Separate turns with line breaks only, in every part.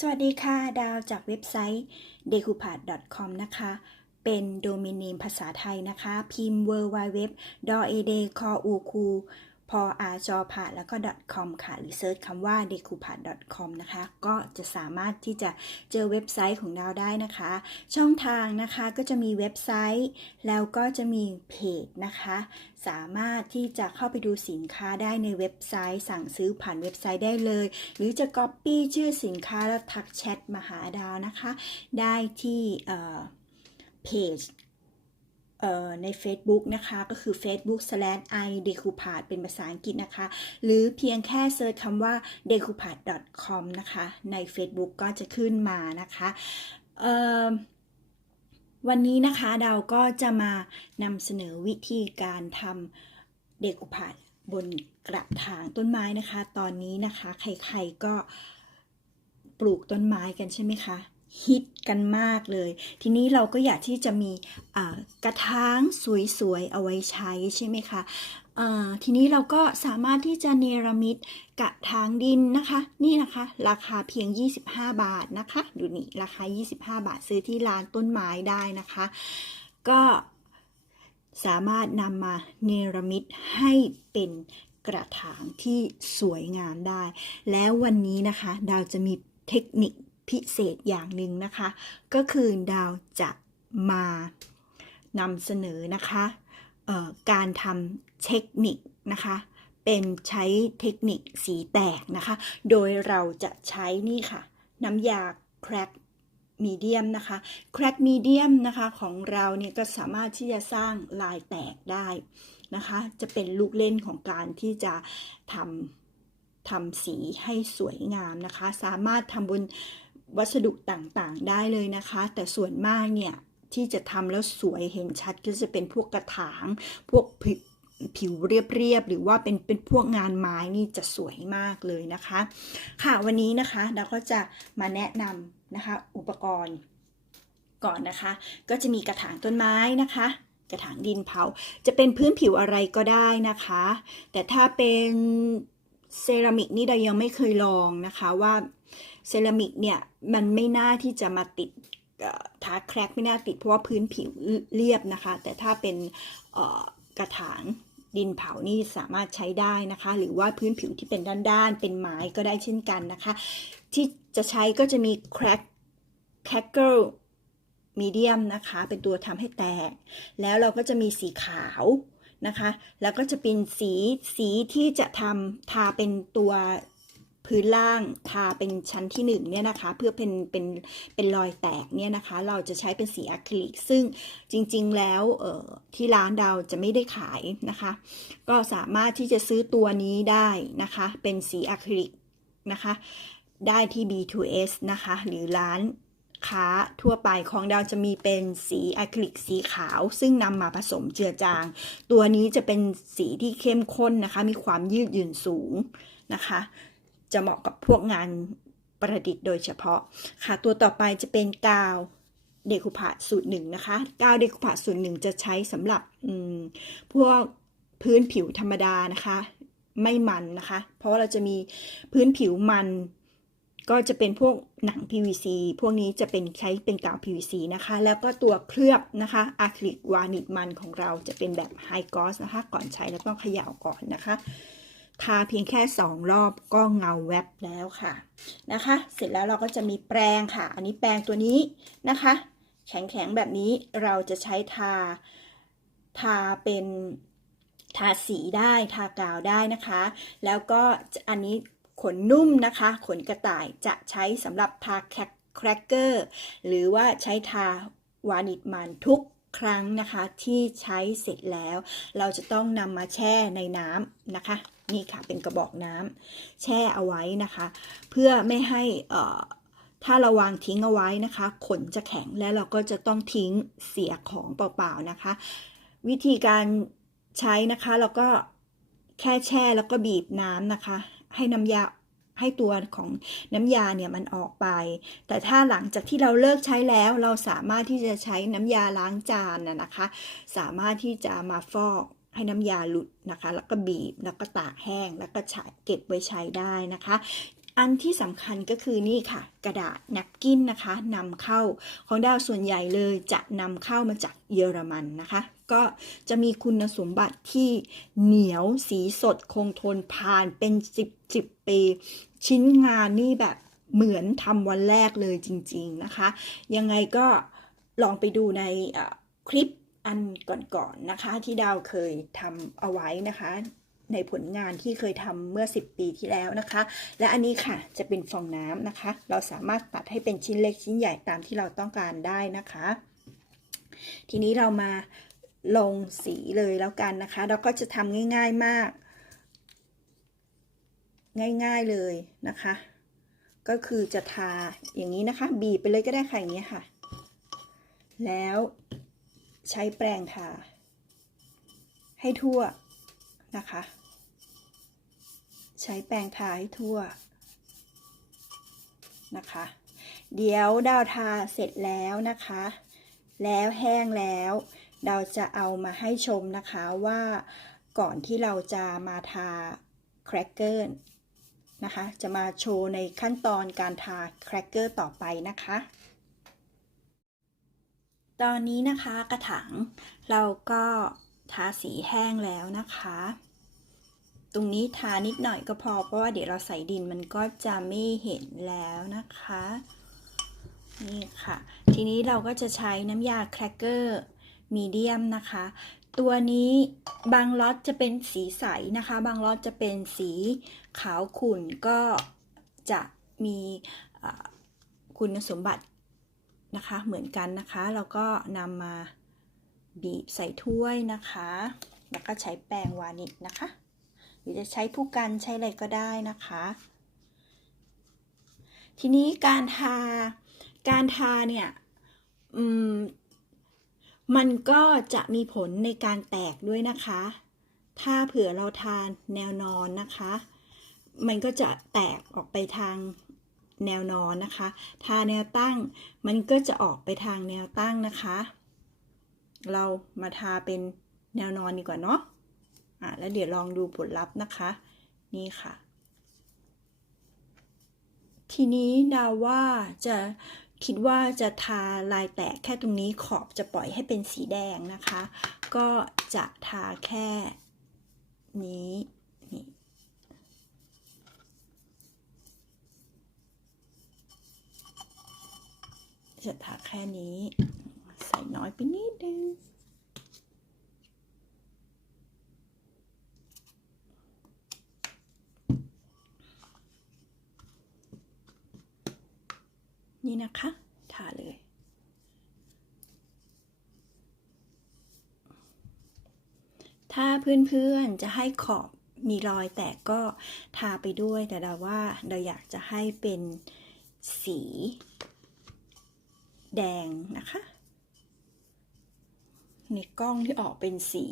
สวัสดีค่ะ ดาวจากเว็บไซต์ d e c u p a t com นะคะ เป็นโดเมนเนมภาษาไทยนะคะ พิมพ์ w w w d o e d c o u k u พออาจอผ่าแล้วก็ .com ค่ะ หรือเซิร์ชคำว่า d e c u p a com นะคะ ก็จะสามารถที่จะเจอเว็บไซต์ของดาวได้นะคะ ช่องทางนะคะก็จะมีเว็บไซต์ แล้วก็จะมีเพจนะคะ สามารถที่จะเข้าไปดูสินค้าได้ในเว็บไซต์ สั่งซื้อผ่านเว็บไซต์ได้เลย หรือจะ Copy ชื่อสินค้าแล้วทักแชทมาหาดาวนะคะ ได้ที่เพจ ใน Facebook นะคะ ก็คือ facebook slash i decoupad เป็นภาษาอังกฤษนะคะ หรือเพียงแค่เซิร์ชคำว่า decoupad com นะคะ ใน Facebook ก็จะขึ้นมานะคะวันนี้นะคะเราก็จะมานำเสนอวิธีการทำเดกุพาดบนกระถางต้นไม้นะคะ ตอนนี้นะคะ ใครๆก็ปลูกต้นไม้กันใช่ไหมคะ ฮิตกันมากเลย ทีนี้เราก็อยากที่จะมีกระถางสวยๆ เอาไว้ใช้ใช่ไหมคะทีนี้เราก็สามารถที่จะเนรมิตกระถางดินนะคะ นี่นะคะ ราคาเพียง 25 บาทนะคะ ดูนี่ราคา 25 บาทซื้อที่ร้านต้นไม้ได้นะคะ ก็สามารถนำมาเนรมิตให้เป็นกระถางที่สวยงามได้ แล้ววันนี้นะคะ ดาวจะมีเทคนิค พิเศษอย่างหนึ่งนะคะ ก็คือดาวจะมานำเสนอนะคะการทำเทคนิคนะคะ เป็นใช้เทคนิคสีแตกนะคะ โดยเราจะใช้นี่ค่ะ น้ำยาแครกมีเดียมนะคะแครกมีเดียมนะคะของเราเนี่ยก็สามารถที่จะสร้างลายแตกได้นะคะ จะเป็นลูกเล่นของการที่จะทำทำสีให้สวยงามนะคะ สามารถทำบน วัสดุต่างๆ ได้เลยนะคะ แต่ส่วนมากเนี่ย ที่จะทำแล้วสวยเห็นชัดก็จะเป็นพวกกระถาง พวกผิวเรียบๆ หรือว่าเป็นเป็นพวกงานไม้นี่จะสวยมากเลยนะคะ ค่ะวันนี้นะคะเราก็จะมาแนะนำนะคะ อุปกรณ์ก่อนนะคะ ก็จะมีกระถางต้นไม้นะคะกระถางดินเผา จะเป็นพื้นผิวอะไรก็ได้นะคะ แต่ถ้าเป็น เซรามิกนี่เรายังไม่เคยลองนะคะว่าเซรามิกเนี่ยมันไม่น่าที่จะมาติดทาแครกไม่น่าติดเพราะว่าพื้นผิวเรียบนะคะ แต่ถ้าเป็นกระถางดินเผานี่สามารถใช้ได้นะคะ หรือว่าพื้นผิวที่เป็นด้านๆ เป็นไม้ก็ได้เช่นกันนะคะ ที่จะใช้ก็จะมีแครกแคคเกิลมีเดียมนะคะ เป็นตัวทำให้แตก แล้วเราก็จะมีสีขาว นะคะ แล้วก็จะเป็นสีสีที่จะทำทาเป็นตัวพื้นล่างทาเป็นชั้นที่1เนี่ยนะคะเพื่อเป็นเป็นเป็นรอยแตกเนี่ยนะคะ เราจะใช้เป็นสีอะคริลิกซึ่งจริงๆแล้วเออที่ร้านเราจะไม่ได้ขายนะคะ ก็สามารถที่จะซื้อตัวนี้ได้นะคะ เป็นสีอะคริลิกนะคะ ได้ที่ B2S นะคะ หรือร้าน ค้าทั่วไปของเราจะมีเป็นสีอะคริลิกสีขาว ซึ่งนำมาผสมเจือจาง ตัวนี้จะเป็นสีที่เข้มข้นนะคะ มีความยืดหยุ่นสูงนะคะ จะเหมาะกับพวกงานประดิษฐ์โดยเฉพาะค่ะ ตัวต่อไปจะเป็นกาวเดคูพาสูตรหนึ่งนะคะ กาวเดคูพาสูตรหนึ่งจะใช้สำหรับพวกพื้นผิวธรรมดานะคะ ไม่มันนะคะ เพราะเราจะมีพื้นผิวมัน ก็จะเป็นพวกหนัง PVC พวกนี้จะเป็นใช้เป็นกาว PVC นะคะ แล้วก็ตัวเคลือบนะคะอะคริลิกวานิชมันของเราจะเป็นแบบไฮกอสนะคะ ก่อนใช้แล้วต้องเขย่าก่อนนะคะ ทาเพียงแค่สองรอบก็เงาแวบแล้วค่ะนะคะ เสร็จแล้วเราก็จะมีแปรงค่ะ อันนี้แปรงตัวนี้นะคะ แข็งๆแบบนี้เราจะใช้ทาทาเป็นทาสีได้ทากาวได้นะคะ แล้วก็อันนี้ ขนนุ่มนะคะ ขนกระต่ายจะใช้สำหรับทาแครกเกอร์ หรือว่าใช้ทาวานิชมันทุกครั้งนะคะที่ใช้เสร็จแล้ว เราจะต้องนำมาแช่ในน้ำนะคะ นี่ค่ะเป็นกระบอกน้ำแช่เอาไว้นะคะ เพื่อไม่ให้ถ้าเราวางทิ้งเอาไว้นะคะ ขนจะแข็งแล้วเราก็จะต้องทิ้งเสียของเปล่าๆนะคะ วิธีการใช้นะคะเราก็แค่แช่แล้วก็บีบน้ำนะคะ ให้น้ำยาให้ตัวของน้ำยาเนี่ยมันออกไป แต่ถ้าหลังจากที่เราเลิกใช้แล้วเราสามารถที่จะใช้น้ำยาล้างจานนะคะ สามารถที่จะมาฟอกให้น้ำยาหลุดนะคะ แล้วก็บีบแล้วก็ตากแห้ง แล้วก็เก็บไว้ใช้ได้นะคะ อันที่สำคัญก็คือนี่ค่ะ กระดาษแนปกินนะคะนำเข้าของดาวส่วนใหญ่เลยจะนำเข้ามาจากเยอรมันนะคะ ก็จะมีคุณสมบัติที่เหนียวสีสดคงทนผ่านเป็น 10 10 ปี ชิ้นงานนี่แบบเหมือนทำวันแรกเลยจริง ๆ นะคะ ยังไงก็ลองไปดูในคลิปอันก่อนๆนะคะ ที่ดาวเคยทำเอาไว้นะคะ ในผลงานที่เคยทำเมื่อ 10 ปีที่แล้วนะคะ และอันนี้ค่ะจะเป็นฟองน้ำนะคะ เราสามารถตัดให้เป็นชิ้นเล็กชิ้นใหญ่ตามที่เราต้องการได้นะคะ ทีนี้เรามา ลงสีเลยแล้วกันนะคะ เราก็จะทำง่ายๆมาก ง่ายๆเลยนะคะ ก็คือจะทาอย่างนี้นะคะ บีบไปเลยก็ได้ค่ะอย่างนี้ยค่ะ แล้วใช้แปรงทาให้ทั่วนะคะ ใช้แปรงทาให้ทั่วนะคะ เดี๋ยวดาวทาเสร็จแล้วนะคะ แล้วแห้งแล้ว เราจะเอามาให้ชมนะคะว่าก่อนที่เราจะมาทาแครกเกอร์นะคะ จะมาโชว์ในขั้นตอนการทาแครกเกอร์ต่อไปนะคะ ตอนนี้นะคะกระถางเราก็ทาสีแห้งแล้วนะคะ ตรงนี้ทานิดหน่อยก็พอเพราะว่าเดี๋ยวเราใส่ดินมันก็จะไม่เห็นแล้วนะคะ นี่ค่ะ ทีนี้เราก็จะใช้น้ำยาแครกเกอร์ มีเดียมนะคะ ตัวนี้บางล็อตจะเป็นสีใสนะคะ บางล็อตจะเป็นสีขาวขุ่นก็จะมีคุณสมบัตินะคะ เหมือนกันนะคะ แล้วก็นำมาบีบใส่ถ้วยนะคะ แล้วก็ใช้แปรงวานิชนะคะ หรือจะใช้ผู้กันใช้อะไรก็ได้นะคะ ทีนี้การทา การทาเนี่ย มันก็จะมีผลในการแตกด้วยนะคะ ถ้าเผื่อเราทานแนวนอนนะคะ มันก็จะแตกออกไปทางแนวนอนนะคะ ทาแนวตั้ง มันก็จะออกไปทางแนวตั้งนะคะ เรามาทาเป็นแนวนอนดีกว่าเนาะอะแล้วเดี๋ยวลองดูผลลัพธ์นะคะ นี่ค่ะ ทีนี้ดาว่าจะ คิดว่าจะทาลายแตกแค่ตรงนี้ขอบจะปล่อยให้เป็นสีแดงนะคะ ก็จะทาแค่นี้นี่จะทาแค่นี้ ใส่น้อยไปนิดนึง นี่นะคะทาเลย ถ้าเพื่อนๆจะให้ขอบมีรอยแตกก็ทาไปด้วยแต่เราว่าเราอยากจะให้เป็นสีแดงนะคะ ในกล้องที่ออกเป็นสี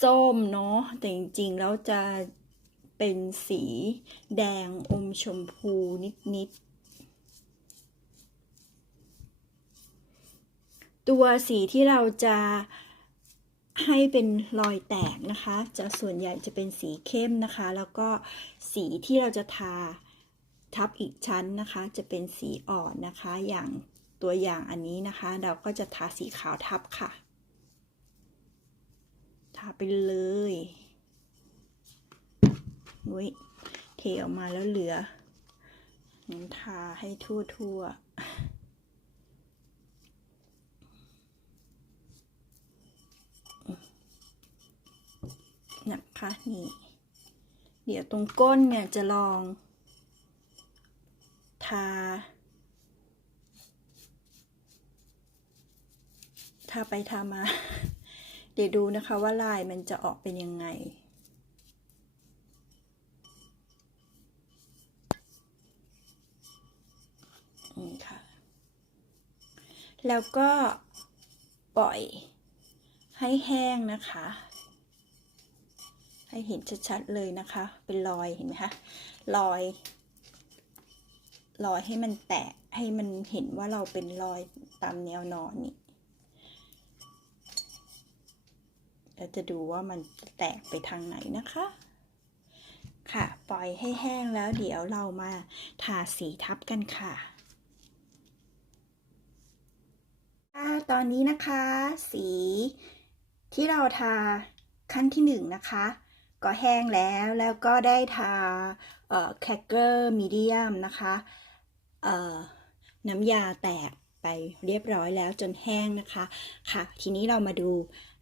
ส้มเนาะแต่จริงๆแล้วจะเป็นสีแดงอมชมพูนิดๆ ตัวสีที่เราจะให้เป็นรอยแตกนะคะ จะส่วนใหญ่จะเป็นสีเข้มนะคะ แล้วก็สีที่เราจะทาทับอีกชั้นนะคะ จะเป็นสีอ่อนนะคะ อย่างตัวอย่างอันนี้นะคะ เราก็จะทาสีขาวทับค่ะ ทาไปเลยนุ้ยเทออกมาแล้วเหลืองั้นทาให้ทั่วๆ นะคะนี่ เดี๋ยวตรงก้นเนี่ยจะลองทาทาไปทามา เดี๋ยวดูนะคะว่าลายมันจะออกเป็นยังไง นี่ค่ะ แล้วก็ปล่อยให้แห้งนะคะ ให้เห็นชัดๆเลยนะคะ เป็นรอยเห็นไหมคะรอยรอยให้มันแตกให้มันเห็นว่าเราเป็นรอยตามแนวนอนนี่เราจะดูว่ามันแตกไปทางไหนนะคะ ค่ะ ปล่อยให้แห้งแล้วเดี๋ยวเรามาทาสีทับกันค่ะตอนนี้นะคะ สีที่เราทาขั้นที่หนึ่งนะคะ ก็แห้งแล้วแล้วก็ได้ทาแคคเกอร์มีเดียมนะคะน้ำยาแตกไปเรียบร้อยแล้วจนแห้งนะคะค่ะ ทีนี้เรามาดู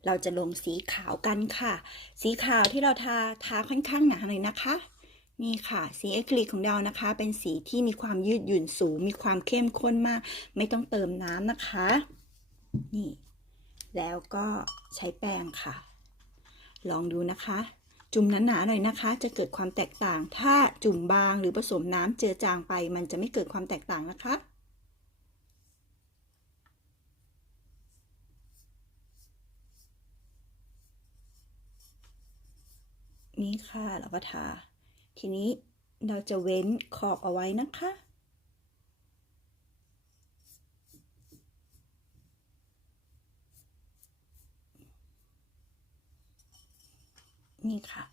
เราจะลงสีขาวกันค่ะ สีขาวที่เราทาทาค่อนข้างหนาเลยนะคะ นี่ค่ะสีเอคริลิกของเรานะคะ เป็นสีที่มีความยืดหยุ่นสูง มีความเข้มข้นมาก ไม่ต้องเติมน้ำนะคะ นี่ แล้วก็ใช้แป้งค่ะ ลองดูนะคะ จุ่มหนาๆหน่อยนะคะ จะเกิดความแตกต่าง ถ้าจุ่มบางหรือผสมน้ำเจือจางไป มันจะไม่เกิดความแตกต่างนะคะนี่ค่ะแล้วก็ทา ทีนี้เราจะเว้นขอบเอาไว้นะคะ นี่ค่ะ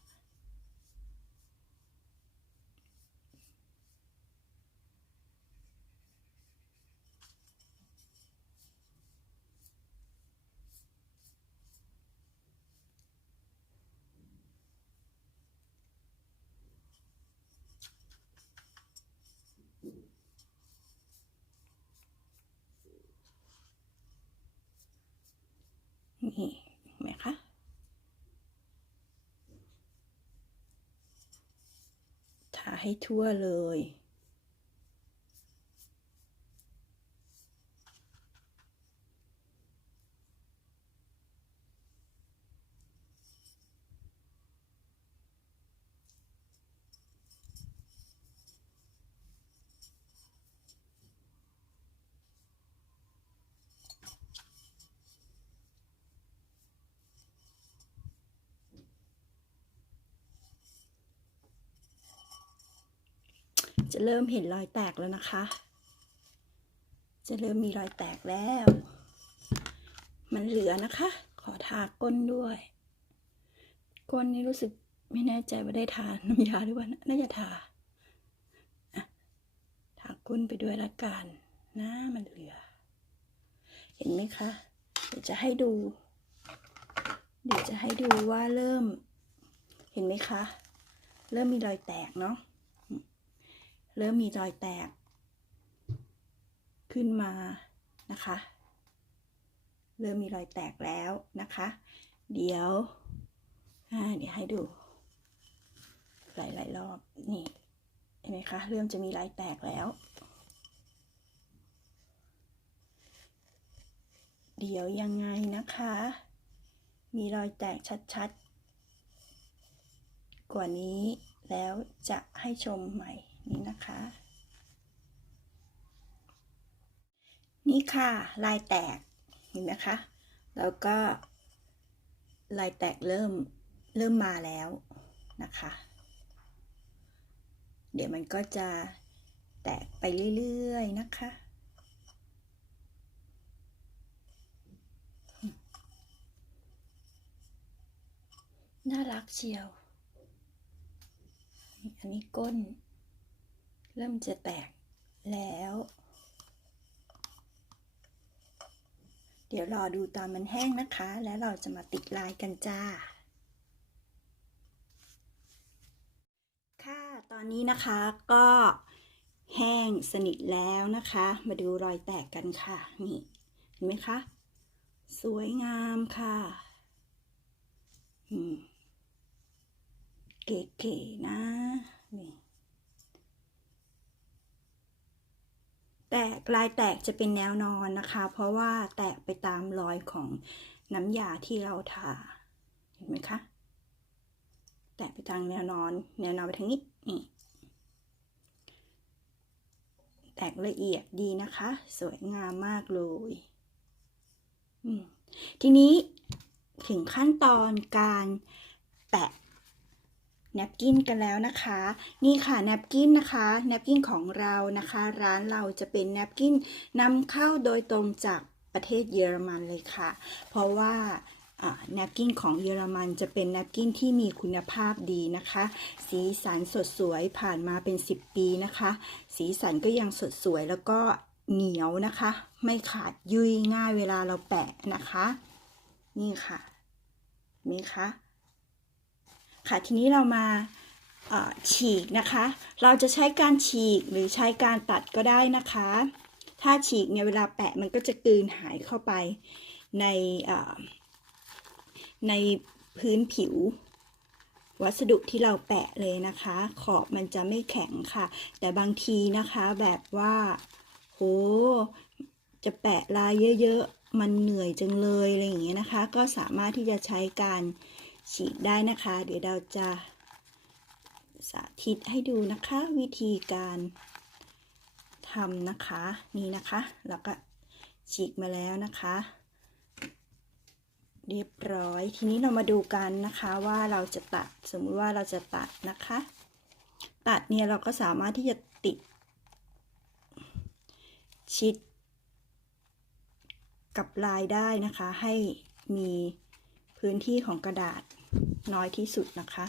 นี่เห็นไหมคะ ทา ให้ทั่วเลย จะเริ่มเห็นรอยแตกแล้วนะคะ จะเริ่มมีรอยแตกแล้ว มันเหลือนะคะ ขอทาก้นด้วย ก้นนี่รู้สึกไม่แน่ใจว่าได้ทาน้ำยาหรือเปล่านะน่าจะทาทาก้นไปด้วยละกันนะมันเหลือ เห็นไหมคะเดี๋ยวจะให้ดู เดี๋ยวจะให้ดูว่าเริ่ม เห็นไหมคะ เริ่มมีรอยแตกเนาะ เริ่มมีรอยแตก ขึ้นมานะคะ เริ่มมีรอยแตกแล้วนะคะ เดี๋ยวเดี๋ยวให้ดู หลายๆรอบนี่เห็นไหมคะเริ่มจะมีรอยแตกแล้ว เดี๋ยวยังไงนะคะ มีรอยแตกชัดๆ กว่านี้แล้วจะให้ชมใหม่ นี่นะคะ นี่ค่ะลายแตกเห็นไหมคะ แล้วก็ลายแตกเริ่มเริ่มมาแล้วนะคะ เดี๋ยวมันก็จะแตกไปเรื่อยๆนะคะน่ารักเชียว อันนี้ก้น เริ่มจะแตกแล้ว เดี๋ยวรอดูตอนมันแห้งนะคะ แล้วเราจะมาติดลายกันจ้า ค่ะ ตอนนี้นะคะก็แห้งสนิทแล้วนะคะ มาดูรอยแตกกันค่ะ นี่เห็นไหมคะ สวยงามค่ะอืมเก๋ๆนะนี่ แตกลายแตกจะเป็นแนวนอนนะคะ เพราะว่าแตกไปตามรอยของน้ำยาที่เราทาเห็นไหมคะ แตกไปทางแนวนอน แนวนอนไปทางนี้นี่แตกละเอียดดีนะคะ สวยงามมากเลยทีนี้ถึงขั้นตอนการแตะ แนปกินกันแล้วนะคะ นี่ค่ะแนปกินนะคะแนปกินของเรานะคะ ร้านเราจะเป็นแนปกินนำเข้าโดยตรงจากประเทศเยอรมันเลยค่ะ เพราะว่าแนปกินของเยอรมันจะเป็นแนปกินที่มีคุณภาพดีนะคะ สีสันสดสวยผ่านมาเป็น 10 ปีนะคะ สีสันก็ยังสดสวยแล้วก็เหนียวนะคะ ไม่ขาดยุ่ยง่ายเวลาเราแปะนะคะ นี่ค่ะมีคะ ค่ะ ทีนี้เรามาฉีกนะคะ เราจะใช้การฉีกหรือใช้การตัดก็ได้นะคะ ถ้าฉีกเนี่ยเวลาแปะมันก็จะกลืนหายเข้าไปในในพื้นผิว วัสดุที่เราแปะเลยนะคะ ขอบมันจะไม่แข็งค่ะ แต่บางทีนะคะแบบว่าโหจะแปะลายเยอะ ๆ มันเหนื่อยจังเลยอะไรอย่างเงี้ยนะคะ ก็สามารถที่จะใช้การ ฉีกได้นะคะ เดี๋ยวเราจะสาธิตให้ดูนะคะ วิธีการทำนะคะนี่นะคะแล้วก็ฉีกมาแล้วนะคะ เรียบร้อย ทีนี้เรามาดูกันนะคะว่าเราจะตัดสมมุติว่าเราจะตัดนะคะ ตัดเนี่ยเราก็สามารถที่จะติด ชิด กับลายได้นะคะ ให้มีพื้นที่ของกระดาษ น้อยที่สุดนะคะ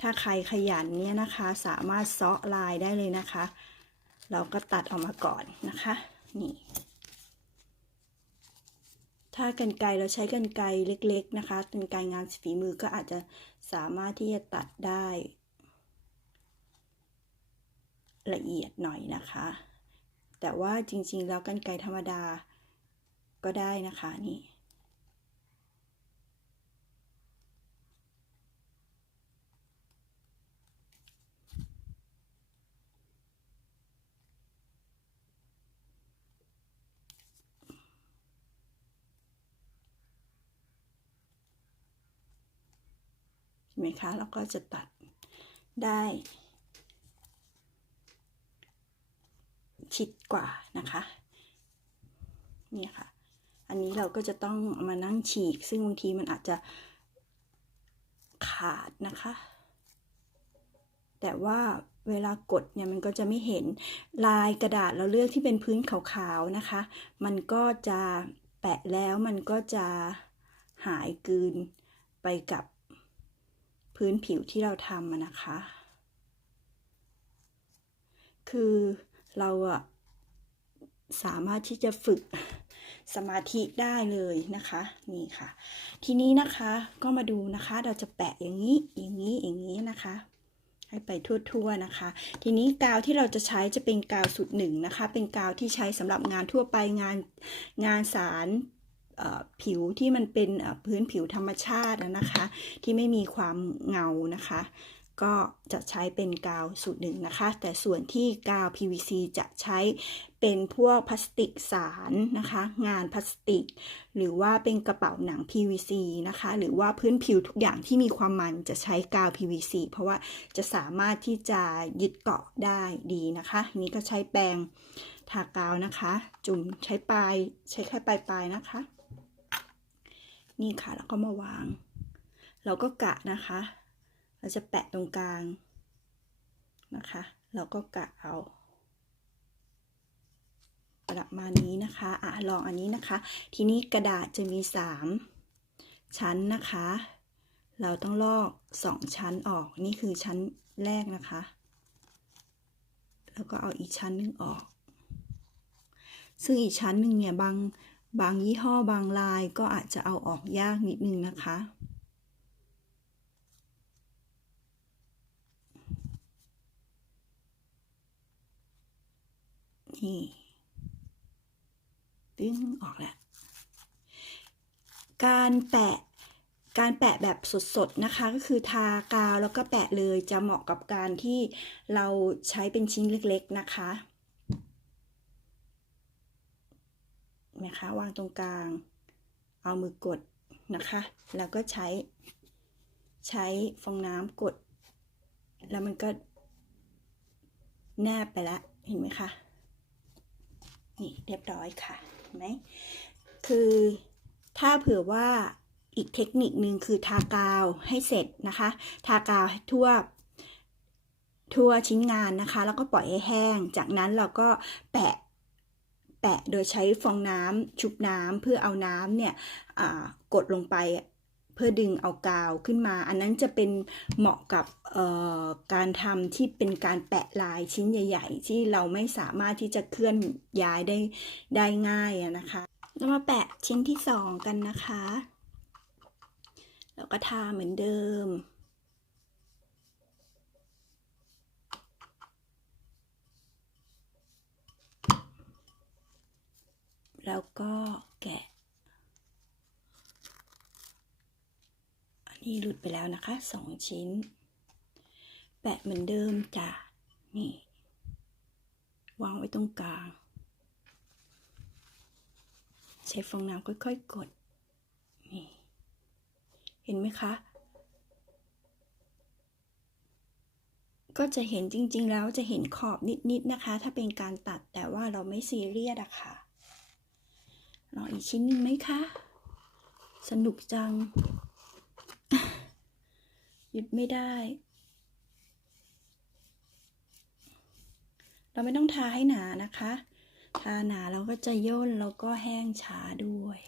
ถ้าใครขยันเนี่ยนะคะสามารถเซาะลายได้เลยนะคะ เราก็ตัดออกมาก่อนนะคะ นี่ ถ้ากันไกรเราใช้กันไกรเล็ก ๆนะคะกันไกรงานฝีมือก็อาจจะสามารถที่จะตัดได้ละเอียดหน่อยนะคะ แต่ว่าจริงๆ แล้วกันไกรธรรมดาก็ได้นะคะนี่ ใช่ไหมคะแล้วก็จะตัดได้ชิดกว่านะคะนี่ค่ะ อันนี้เราก็จะต้องมานั่งฉีก ซึ่งบางทีมันอาจจะขาดนะคะ แต่ว่าเวลากดเนี่ยมันก็จะไม่เห็นลายกระดาษเราเลือกที่เป็นพื้นขาวๆนะคะ มันก็จะแปะแล้วมันก็จะหายกืนไปกับ พื้นผิวที่เราทำนะคะ คือเราอะสามารถที่จะฝึกสมาธิได้เลยนะคะ นี่ค่ะ ทีนี้นะคะก็มาดูนะคะเราจะแปะอย่างนี้อย่างนี้อย่างนี้นะคะ ให้ไปทั่วๆนะคะ ทีนี้กาวที่เราจะใช้จะเป็นกาวสูตรหนึ่งนะคะ เป็นกาวที่ใช้สำหรับงานทั่วไปงานงานสาร ผิวที่มันเป็นพื้นผิวธรรมชาตินะคะ ที่ไม่มีความเงานะคะ ก็จะใช้เป็นกาวสูตรหนึ่งนะคะ แต่ส่วนที่กาว PVC จะใช้เป็นพวกพลาสติกสารนะคะ งานพลาสติก หรือว่าเป็นกระเป๋าหนัง PVC นะคะ หรือว่าพื้นผิวทุกอย่างที่มีความมันจะใช้กาว PVC เพราะว่าจะสามารถที่จะยึดเกาะได้ดีนะคะ นี้ก็ใช้แปรงทากาวนะคะ จุ่มใช้ปลายใช้แค่ปลายปลายนะคะ นี่ค่ะแล้วก็มาวาง เราก็กะนะคะ เราจะแปะตรงกลางนะคะ เราก็กะเอาประมาณนี้นะคะอะลองอันนี้นะคะ ทีนี้กระดาษจะมี 3 ชั้นนะคะ เราต้องลอก 2 ชั้นออก นี่คือชั้นแรกนะคะ แล้วก็เอาอีกชั้นหนึงออก ซึ่งอีกชั้นหนึ่งเนี่ยบาง บางยี่ห้อบางลายก็อาจจะเอาออกยากนิดนึงนะคะ นี่ตึ้งออกแล้วการแปะการแปะแบบสดๆนะคะก็คือทากาวแล้วก็แปะเลยจะเหมาะกับการที่เราใช้เป็นชิ้นเล็กๆนะคะ นะคะวางตรงกลาง เอามือกดนะคะ แล้วก็ใช้ ใช้ฟองน้ำกด แล้วมันก็แนบไปแล้วเห็นไหมคะ นี่เรียบร้อยค่ะเห็นไหมคือถ้าเผื่อว่าอีกเทคนิคหนึ่งคือทากาวให้เสร็จนะคะ ทากาวทั่วทั่วชิ้นงานนะคะ แล้วก็ปล่อยให้แห้ง จากนั้นเราก็แปะ แปะโดยใช้ฟองน้ำชุบน้ำเพื่อเอาน้ำเนี่ยกดลงไปเพื่อดึงเอากาวขึ้นมา อันนั้นจะเป็นเหมาะกับการทำที่เป็นการแปะลายชิ้นใหญ่ ๆ ที่เราไม่สามารถที่จะเคลื่อนย้ายได้ได้ง่ายนะคะเรามาแปะชิ้นที่สองกันนะคะ แล้วก็ทาเหมือนเดิม แล้วก็แกะ อันนี้หลุดไปแล้วนะคะสองชิ้น แปะเหมือนเดิมจ้ะ นี่ วางไว้ตรงกลาง ใช้ฟองน้ำค่อยๆกด นี่ เห็นไหมคะก็จะเห็นจริงๆแล้วจะเห็นขอบนิดๆนะคะ ถ้าเป็นการตัดแต่ว่าเราไม่ซีเรียสอะค่ะ ลองอีกชิ้นหนึ่งไหมคะ สนุกจัง หยุดไม่ได้ เราไม่ต้องทาให้หนานะคะ ทาหนาเราก็จะย่นแล้วก็แห้งช้าด้วย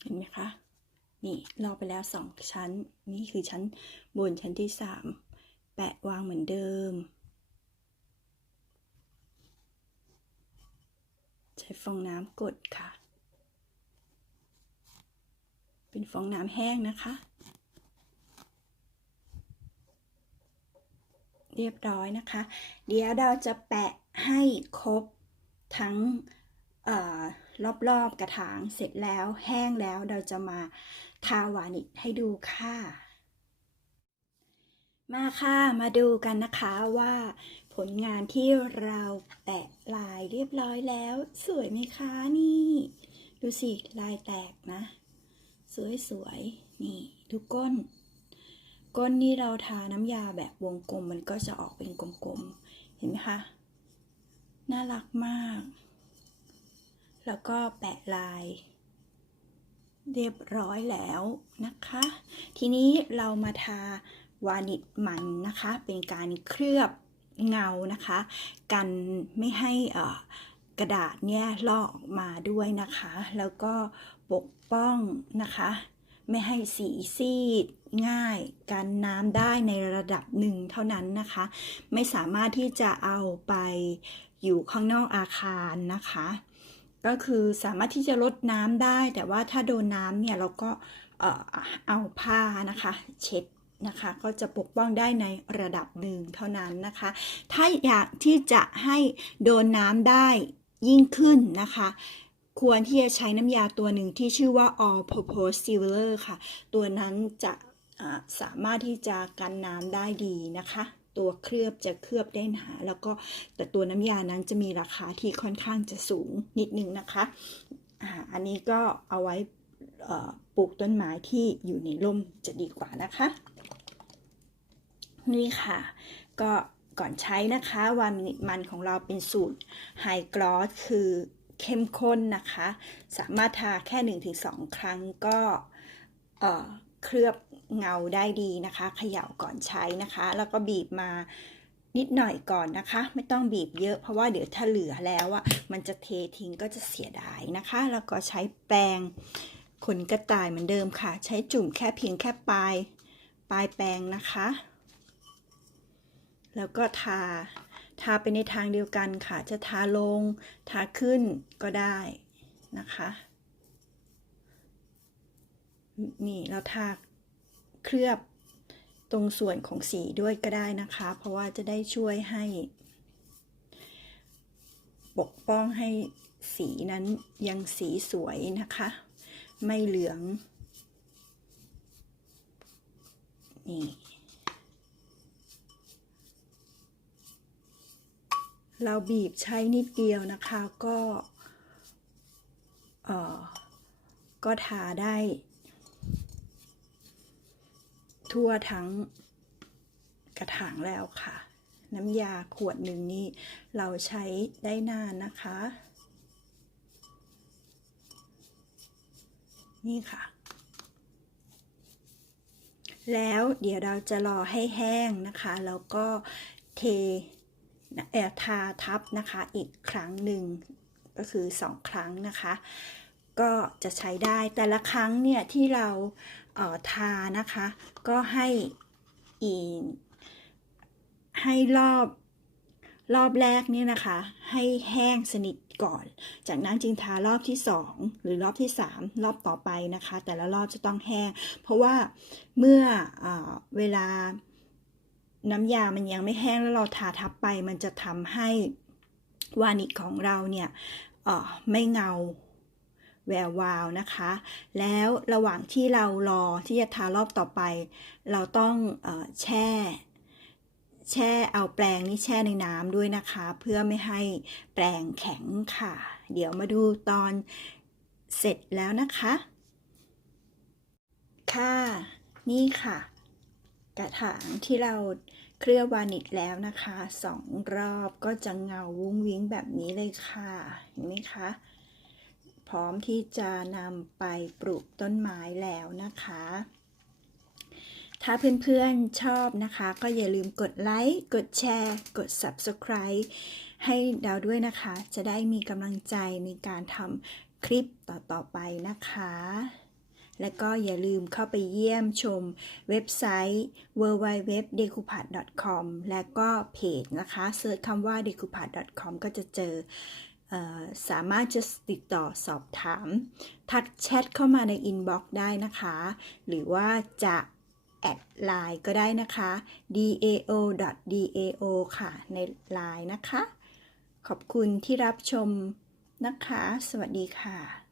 เห็นไหมคะ นี่ลอไปแล้วสองชั้น นี่คือชั้นบนชั้นที่สามแปะวางเหมือนเดิม ใช้ฟองน้ำกดค่ะ เป็นฟองน้ำแห้งนะคะ เรียบร้อยนะคะ เดี๋ยวเราจะแปะให้ครบทั้ง รอบๆกระถางเสร็จแล้วแห้งแล้วเราจะมาทาวานิชให้ดูค่ะ มาค่ะมาดูกันนะคะว่า ผลงานที่เราแปะลายเรียบร้อยแล้ว สวยไหมคะนี่ ดูสิลายแตกนะ สวยๆ นี่ดูก้น ก้นนี่เราทาน้ำยาแบบวงกลมมันก็จะออกเป็นกลมๆ เห็นไหมคะ น่ารักมาก แล้วก็แปะลาย เรียบร้อยแล้วนะคะ ทีนี้เรามาทาวานิชมันนะคะ เป็นการเคลือบเงานะคะ กันไม่ให้กระดาษเนี่ยลอกออกมาด้วยนะคะ แล้วก็ปกป้องนะคะ ไม่ให้สีซีดง่ายกันน้ำได้ในระดับหนึ่งเท่านั้นนะคะ ไม่สามารถที่จะเอาไปอยู่ข้างนอกอาคารนะคะ ก็คือสามารถที่จะลดน้ำได้ แต่ว่าถ้าโดนน้ำเนี่ยเราก็เออเอาผ้านะคะเช็ดนะคะก็จะปกป้องได้ในระดับหนึ่งเท่านั้นนะคะ ถ้าอยากที่จะให้โดนน้ำได้ยิ่งขึ้นนะคะ ควรที่จะใช้น้ำยาตัวหนึ่งที่ชื่อว่า all purpose sealer ค่ะ ตัวนั้นจะสามารถที่จะกันน้ำได้ดีนะคะ ตัวเคลือบจะเคลือบได้หนาแล้วก็แต่ตัวน้ำยานั้นจะมีราคาที่ค่อนข้างจะสูงนิดนึงนะคะอันนี้ก็เอาไว้ปลูกต้นไม้ที่อยู่ในร่มจะดีกว่านะคะ นี่ค่ะ ก็ก่อนใช้นะคะวามินิมันของเราเป็นสูตรไฮกลอสคือเข้มข้นนะคะ สามารถทาแค่ 1-2 ครั้งก็เเคลือบ เงาได้ดีนะคะเขย่าก่อนใช้นะคะ แล้วก็บีบมานิดหน่อยก่อนนะคะ ไม่ต้องบีบเยอะเพราะว่าเดี๋ยวถ้าเหลือแล้วอะมันจะเททิ้งก็จะเสียดายนะคะ แล้วก็ใช้แปรงขนกระต่ายเหมือนเดิมค่ะ ใช้จุ่มแค่เพียงแค่ปลายปลายแปรงนะคะ แล้วก็ทาทาไปในทางเดียวกันค่ะ จะทาลง ทาขึ้นก็ได้นะคะ นี่เราทา เคลือบตรงส่วนของสีด้วยก็ได้นะคะ เพราะว่าจะได้ช่วยให้ ปกป้องให้สีนั้นยังสีสวยนะคะ ไม่เหลือง นี่ เราบีบใช้นิดเดียวนะคะก็ เอ่อ ก็ทาได้ ทั่วทั้งกระถางแล้วค่ะ น้ำยาขวดหนึ่งนี่เราใช้ได้นานนะคะ นี่ค่ะ แล้วเดี๋ยวเราจะรอให้แห้งนะคะ แล้วก็เทเอทาทับนะคะอีกครั้งหนึ่งก็คือ 2 ครั้งนะคะ ก็จะใช้ได้แต่ละครั้งเนี่ยที่เรา ทานะคะ ก็ให้อีให้รอบรอบแรกเนี่ยนะคะ ให้แห้งสนิทก่อน จากนั้นจึงทารอบที่ 2 หรือรอบที่ 3 รอบต่อไปนะคะ แต่ละรอบจะต้องแห้ง เพราะว่าเมื่ออเวลาน้ำยามันยังไม่แห้งแล้วเราทาทับไป มันจะทำให้วานิชของเราเนี่ยไม่เงา แวววาวนะคะ แล้วระหว่างที่เรารอที่จะทารอบต่อไป เราต้องอแช่แช่เอาแปรงนี่แช่ในน้ำด้วยนะคะ เพื่อไม่ให้แปรงแข็งค่ะ เดี๋ยวมาดูตอนเสร็จแล้วนะคะ ค่ะ นี่ค่ะ กระถางที่เราเคลือบวานิชแล้วนะคะสองรอบก็จะเงาวุ้งวิ้งแบบนี้เลยค่ะ เห็นไหมคะ พร้อมที่จะนำไปปลูกต้นไม้แล้วนะคะ ถ้าเพื่อนๆชอบนะคะ ก็อย่าลืมกดไลค์ กดแชร์ กด Subscribe ให้ดาวด้วยนะคะ จะได้มีกำลังใจในการทำคลิปต่อๆไปนะคะ และก็อย่าลืมเข้าไปเยี่ยมชมเว็บไซต์ www.decupat.com และก็เพจนะคะเซิร์ชคำว่า decupat.com ก็จะเจอ สามารถจะติดต่อสอบถาม ทักแชทเข้ามาในอินบ็อกซ์ได้นะคะ หรือว่าจะแอดไลน์ก็ได้นะคะ dao.dao ค่ะ ในไลน์นะคะ ขอบคุณที่รับชมนะคะ สวัสดีค่ะ